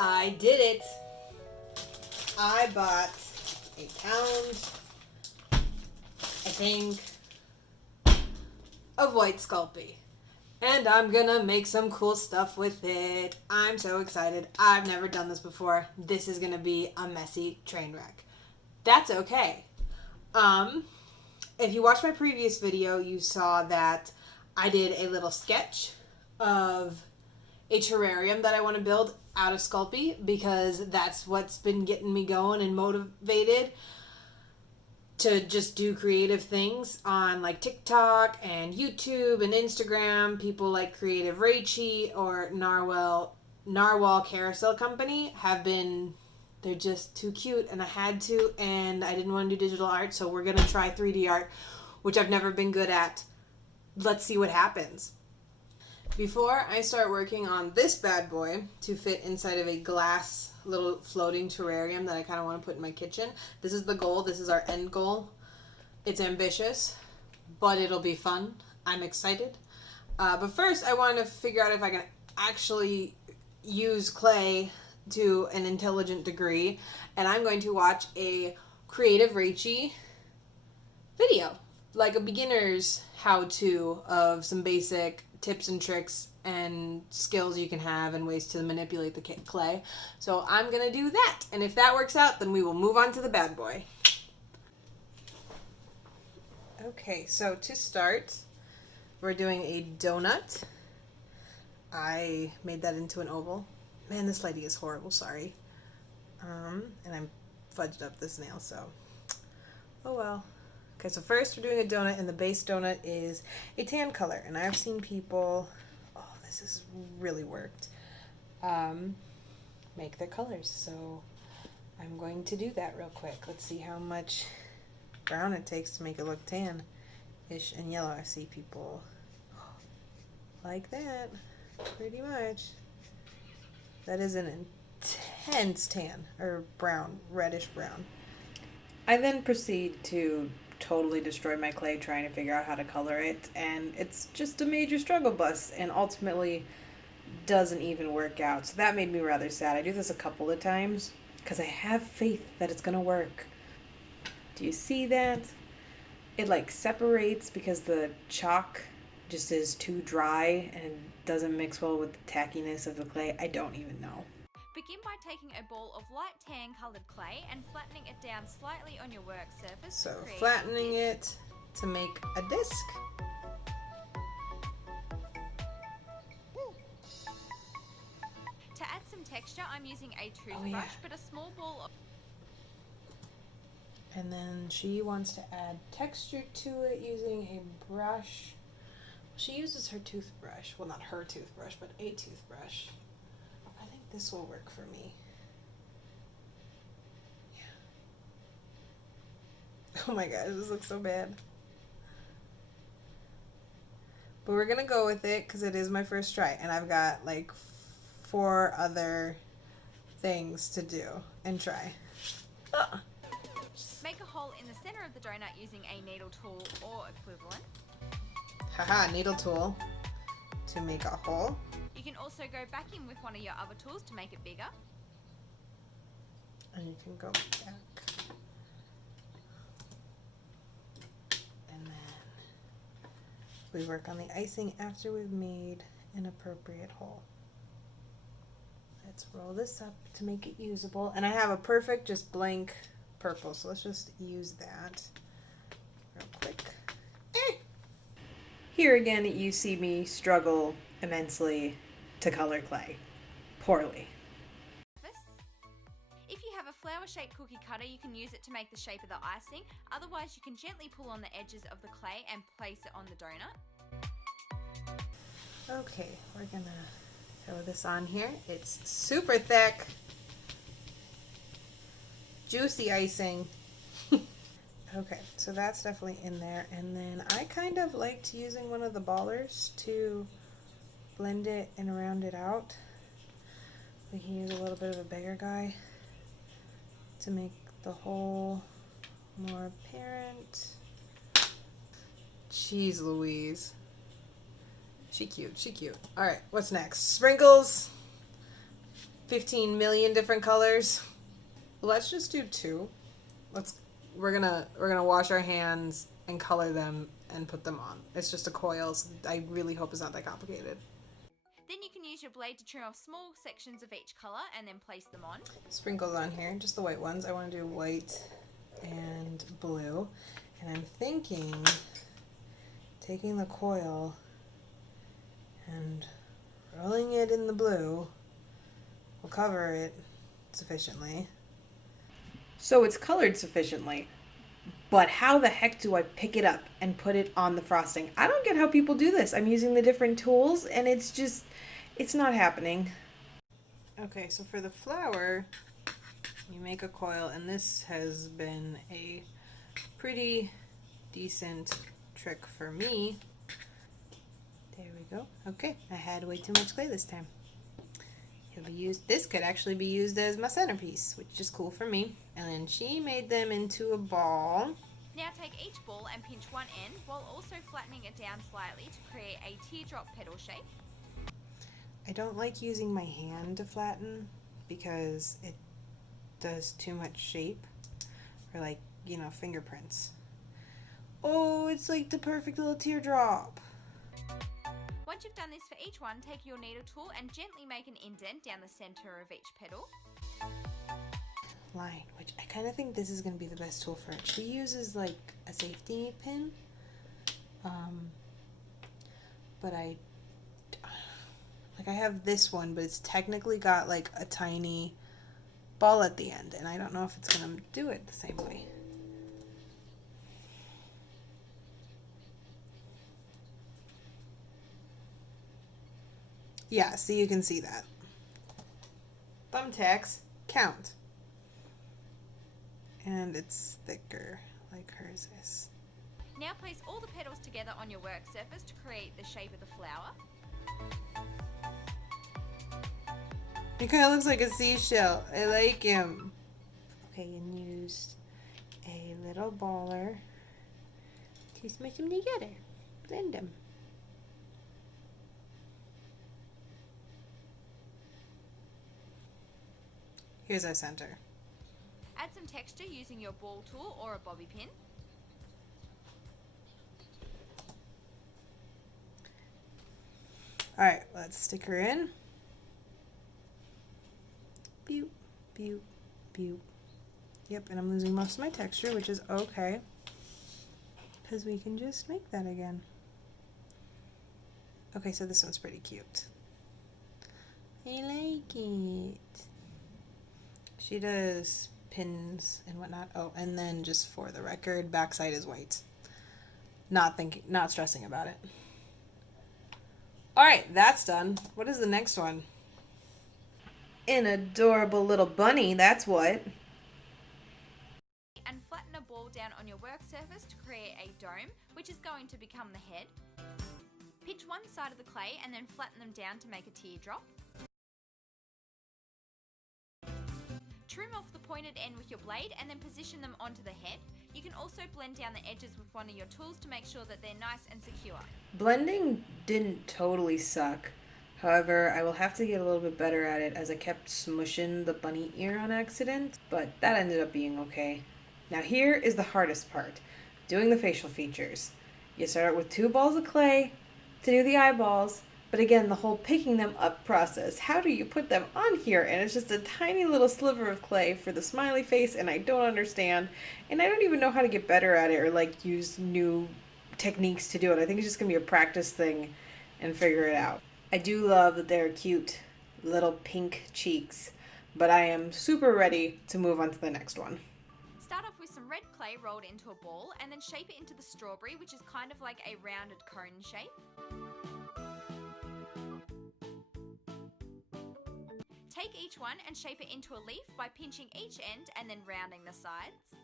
I did it. I bought a pound, I think, of white Sculpey. And I'm gonna make some cool stuff with it. I'm so excited. I've never done this before. This is gonna be a messy train wreck. That's okay. If you watched my previous video, you saw that I did a little sketch of a terrarium that I want to build out of Sculpey because that's what's been getting me going and motivated to just do creative things on like TikTok and YouTube and Instagram. People like Creative Raichi or Narwhal Carousel Company have been, they're just too cute, and I had to, and I didn't want to do digital art, so we're gonna try 3D art, which I've never been good at. Let's see what happens. Before I start working on this bad boy to fit inside of a glass little floating terrarium that I kind of want to put in my kitchen, this is the goal. This is our end goal. It's ambitious, but it'll be fun. I'm excited. But first, I want to figure out if I can actually use clay to an intelligent degree, and I'm going to watch a Creative Raichi video, like a beginner's how-to of some basic tips and tricks and skills you can have and ways to manipulate the clay. So I'm gonna do that, and if that works out, then we will move on to the bad boy. Okay, so to start, we're doing a donut. I made that into an oval. Man, this lighting is horrible, sorry. And I'm fudged up this nail, so oh well. Okay, so first we're doing a donut, and the base donut is a tan color. And I've seen people, oh, this has really worked, make their colors. So I'm going to do that real quick. Let's see how much brown it takes to make it look tan-ish and yellow. I see people like that, pretty much. That is an intense tan, or brown, reddish brown. I then proceed to totally destroy my clay trying to figure out how to color it, and it's just a major struggle bus, and ultimately doesn't even work out. So that made me rather sad. I do this a couple of times because I have faith that it's gonna work. Do you see that? It like separates because the chalk just is too dry and doesn't mix well with the tackiness of the clay. I don't even know. Begin by taking a ball of light tan coloured clay and flattening it down slightly on your work surface. So flattening it to make a disc. To add some texture, I'm using a toothbrush, but a small ball of... And then she wants to add texture to it using a brush. She uses her toothbrush. Well, not her toothbrush, but a toothbrush. I think this will work for me. Yeah. Oh my gosh, this looks so bad. But we're gonna go with it because it is my first try, and I've got like 4 other things to do and try. Ah. Make a hole in the center of the donut using a needle tool or equivalent. Haha, needle tool to make a hole. You can also go back in with one of your other tools to make it bigger. And you can go back. And then we work on the icing after we've made an appropriate hole. Let's roll this up to make it usable. And I have a perfect, just blank purple, so let's just use that real quick. Here again, you see me struggle immensely to color clay. Poorly. If you have a flower-shaped cookie cutter, you can use it to make the shape of the icing. Otherwise, you can gently pull on the edges of the clay and place it on the donut. Okay, we're gonna throw this on here. It's super thick. Juicy icing. Okay, so that's definitely in there. And then I kind of liked using one of the ballers to blend it and round it out. We can use a little bit of a bigger guy to make the hole more apparent. Jeez Louise. She cute, she cute. Alright, what's next? Sprinkles. 15 million different colors. Let's just do 2. We're gonna wash our hands and color them and put them on. It's just a coil, so I really hope it's not that complicated. Then you can use your blade to trim off small sections of each color and then place them on. Sprinkles on here, just the white ones. I want to do white and blue. And I'm thinking taking the coil and rolling it in the blue will cover it sufficiently. So it's colored sufficiently, but how the heck do I pick it up and put it on the frosting? I don't get how people do this. I'm using the different tools and it's not happening. Okay, so for the flower, you make a coil, and this has been a pretty decent trick for me. There we go. Okay, I had way too much clay this time. This could actually be used as my centerpiece, which is cool for me. And then she made them into a ball. Now take each ball and pinch one end while also flattening it down slightly to create a teardrop petal shape. I don't like using my hand to flatten because it does too much shape, or like, fingerprints. Oh, it's like the perfect little teardrop. Once you've done this for each one, take your needle tool and gently make an indent down the center of each petal. Line, which I kind of think this is going to be the best tool for it. She uses like a safety pin, but I have this one, but it's technically got like a tiny ball at the end, and I don't know if it's going to do it the same way. Yeah, so you can see that. Thumbtacks count. And it's thicker, like hers is. Now place all the petals together on your work surface to create the shape of the flower. He kind of looks like a seashell. I like him. Okay, and use a little baller to smush them together. Blend them. Here's our center. Add some texture using your ball tool or a bobby pin. Alright, let's stick her in. Beep, beep, beep. Yep, and I'm losing most of my texture, which is okay, because we can just make that again. Okay, so this one's pretty cute. I like it. She does pins and whatnot. Oh, and then just for the record, backside is white. Not stressing about it. All right, that's done. What is the next one? An adorable little bunny, that's what. And flatten a ball down on your work surface to create a dome, which is going to become the head. Pitch one side of the clay and then flatten them down to make a teardrop. Trim off the pointed end with your blade and then position them onto the head. You can also blend down the edges with one of your tools to make sure that they're nice and secure. Blending didn't totally suck. However, I will have to get a little bit better at it as I kept smushing the bunny ear on accident, but that ended up being okay. Now here is the hardest part, doing the facial features. You start out with 2 balls of clay to do the eyeballs, but again, the whole picking them up process, how do you put them on here? And it's just a tiny little sliver of clay for the smiley face, and I don't understand, and I don't even know how to get better at it or like use new techniques to do it. I think it's just gonna be a practice thing and figure it out. I do love that they're cute little pink cheeks, but I am super ready to move on to the next one. Start off with some red clay rolled into a ball and then shape it into the strawberry, which is kind of like a rounded cone shape. Take each one and shape it into a leaf by pinching each end and then rounding the sides.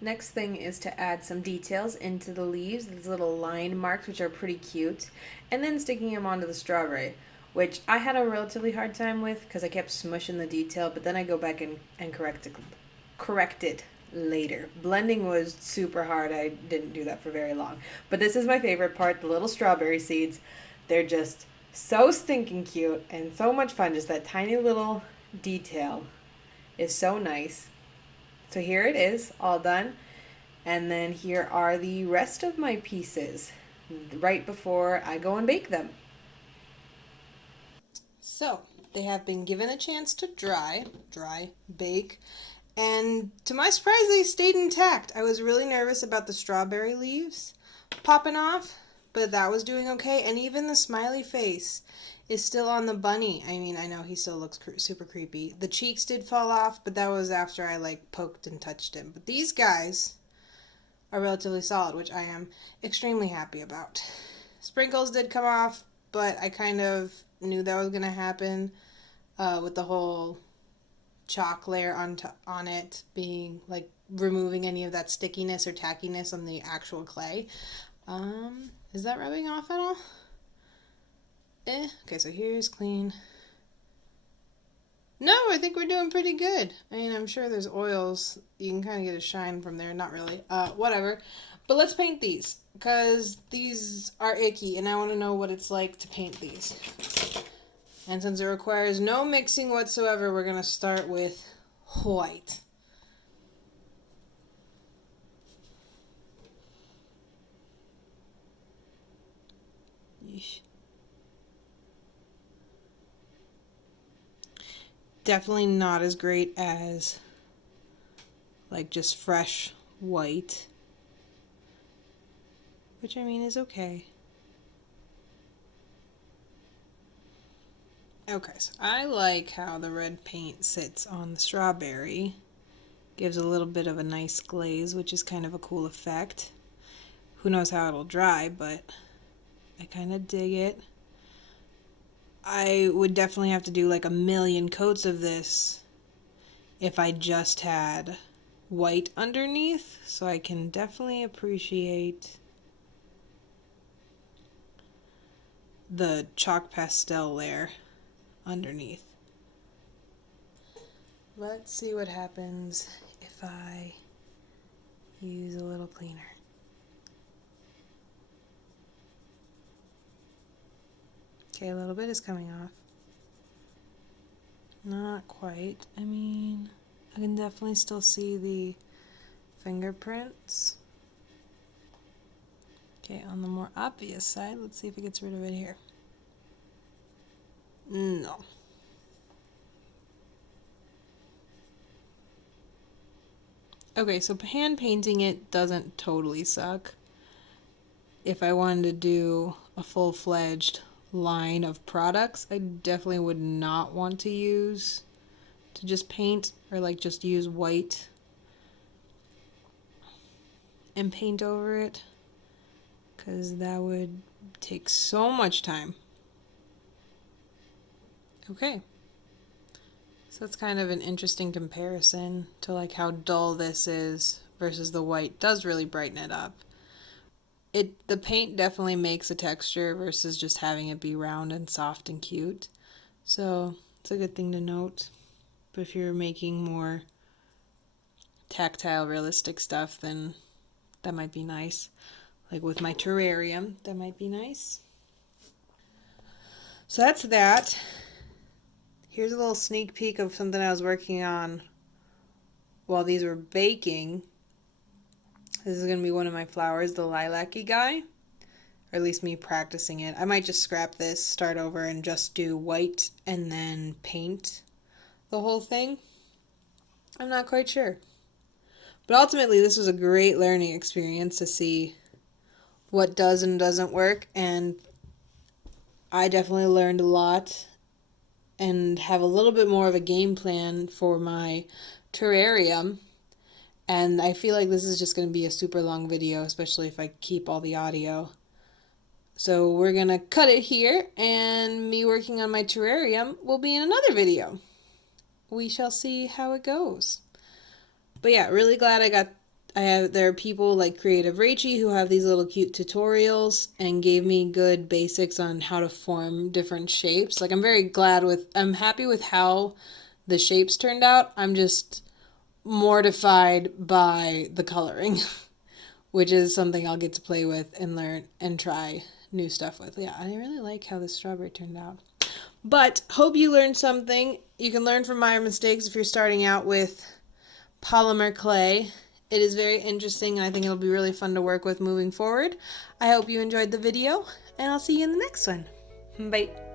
Next thing is to add some details into the leaves, these little line marks, which are pretty cute, and then sticking them onto the strawberry, which I had a relatively hard time with because I kept smushing the detail, but then I go back and correct it later. Blending was super hard. I didn't do that for very long. But this is my favorite part, the little strawberry seeds. They're just so stinking cute and so much fun. Just that tiny little detail is so nice. So here it is, all done. And then here are the rest of my pieces right before I go and bake them. So they have been given a chance to bake, and to my surprise, they stayed intact. I was really nervous about the strawberry leaves popping off, but that was doing okay. And even the smiley face is still on the bunny. I mean, I know he still looks super creepy. The cheeks did fall off, but that was after I like poked and touched him. But these guys are relatively solid, which I am extremely happy about. Sprinkles did come off, but I kind of knew that was going to happen with the whole chalk layer on it being like removing any of that stickiness or tackiness on the actual clay. Is that rubbing off at all? Okay, so here's clean. No, I think we're doing pretty good. I mean, I'm sure there's oils. You can kind of get a shine from there. Not really. Whatever. But let's paint these, because these are icky, and I want to know what it's like to paint these. And since it requires no mixing whatsoever, we're going to start with white. Yeesh. Definitely not as great as like just fresh white, which I mean is okay. Okay, so I like how the red paint sits on the strawberry. Gives a little bit of a nice glaze, which is kind of a cool effect. Who knows how it'll dry, but I kind of dig it. I would definitely have to do like a million coats of this if I just had white underneath, so I can definitely appreciate the chalk pastel layer underneath. Let's see what happens if I use a little cleaner. Okay, a little bit is coming off. Not quite. I mean, I can definitely still see the fingerprints. Okay, on the more obvious side, let's see if it gets rid of it here. No. Okay, so hand painting it doesn't totally suck. If I wanted to do a full-fledged line of products, I definitely would not want to just paint, or like just use white and paint over it, because that would take so much time. Okay, so that's kind of an interesting comparison to like how dull this is versus the white does really brighten it up. The paint definitely makes a texture versus just having it be round and soft and cute. So it's a good thing to note. But if you're making more tactile, realistic stuff, then that might be nice. Like with my terrarium, that might be nice. So that's that. Here's a little sneak peek of something I was working on while these were baking. This is going to be one of my flowers, the lilac-y guy. Or at least me practicing it. I might just scrap this, start over, and just do white and then paint the whole thing. I'm not quite sure. But ultimately, this was a great learning experience to see what does and doesn't work. And I definitely learned a lot and have a little bit more of a game plan for my terrarium. And I feel like this is just going to be a super long video, especially if I keep all the audio. So we're going to cut it here, and me working on my terrarium will be in another video. We shall see how it goes. But yeah, really glad there are people like Creative Rachie who have these little cute tutorials and gave me good basics on how to form different shapes. Like I'm happy with how the shapes turned out. I'm just mortified by the coloring, which is something I'll get to play with and learn and try new stuff with. Yeah, I really like how the strawberry turned out. But hope you learned something. You can learn from my mistakes if you're starting out with polymer clay. It is very interesting, and I think it'll be really fun to work with moving forward. I hope you enjoyed the video, and I'll see you in the next one. Bye.